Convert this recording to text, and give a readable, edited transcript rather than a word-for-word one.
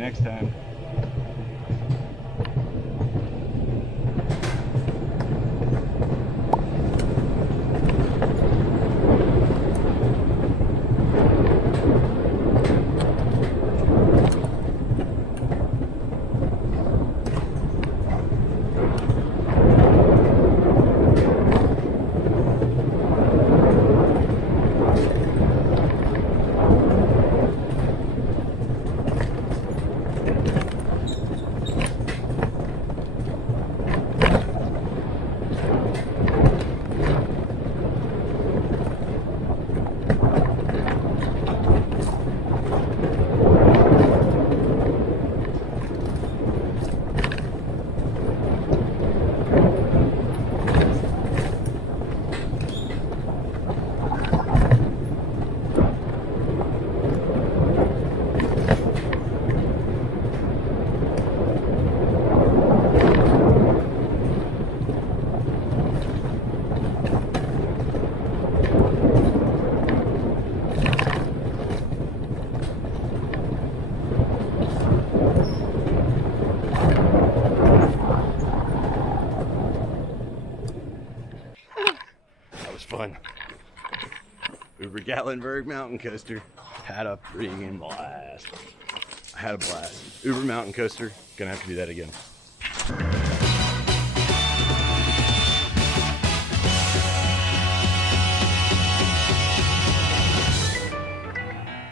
next time. Fun. Uber Gatlinburg Mountain Coaster had a freaking blast. I had a blast. Uber Mountain Coaster, gonna have to do that again.